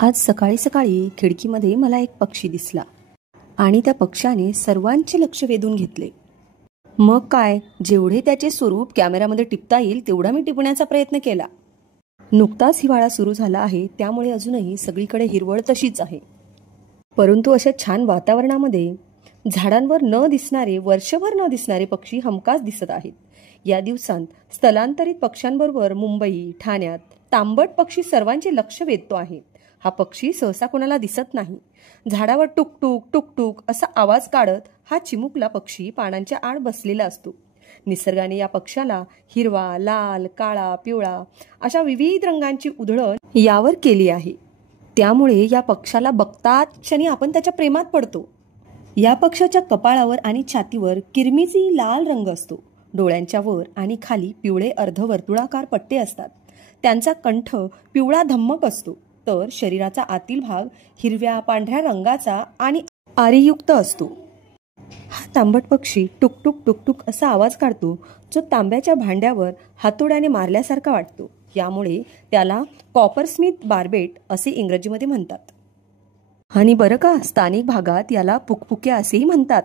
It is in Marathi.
आज सकाळी सकाळी खिडकीमध्ये मला एक पक्षी दिसला आणि त्या पक्ष्याने सर्वांचे लक्ष वेधून घेतले. मग काय, जेवढे त्याचे स्वरूप कॅमेऱ्यामध्ये टिपता येईल तेवढा मी टिपण्याचा प्रयत्न केला. नुकताच हिवाळा सुरू झाला आहे, त्यामुळे अजूनही सगळीकडे हिरवळ तशीच आहे. परंतु अशा छान वातावरणामध्ये झाडांवर न दिसणारे, वर्षभर न दिसणारे पक्षी हमखास दिसत आहेत. या दिवसांत स्थलांतरित पक्ष्यांबरोबर मुंबई, ठाण्यात तांबट पक्षी सर्वांचे लक्ष वेधतो आहे. हा पक्षी सहसा कोणाला दिसत नाही. झाडावर टुकटुक टुकटुक असा आवाज काढत हा चिमुकला पक्षी पानांच्या आड बसलेला असतो. निसर्गाने या पक्षाला हिरवा, लाल, काळा, पिवळा अशा विविध रंगांची उधळण यावर केली आहे. त्यामुळे या पक्षाला बघताच क्षणी आपण त्याच्या प्रेमात पडतो. या पक्षाच्या कपाळावर आणि छातीवर किरमिजी लाल रंग असतो. डोळ्यांच्या वर आणि खाली पिवळे अर्धवर्तुळाकार पट्टे असतात. त्यांचा कंठ पिवळा धम्मक असतो, तर शरीराचा आतील भाग हिरव्या पांढऱ्या रंगाचा आणि आरीयुक्त असतो. हा तांबट पक्षी टुकटुक टुकटुक असा आवाज काढतो, जो तांब्याच्या भांड्यावर हातोड्याने मारल्यासारखा वाटतो. यामुळे त्याला कॉपरस्मिथ बार्बेट असे इंग्रजीमध्ये म्हणतात. आणि बरं का, स्थानिक भागात याला पुकपुक्या असेही म्हणतात.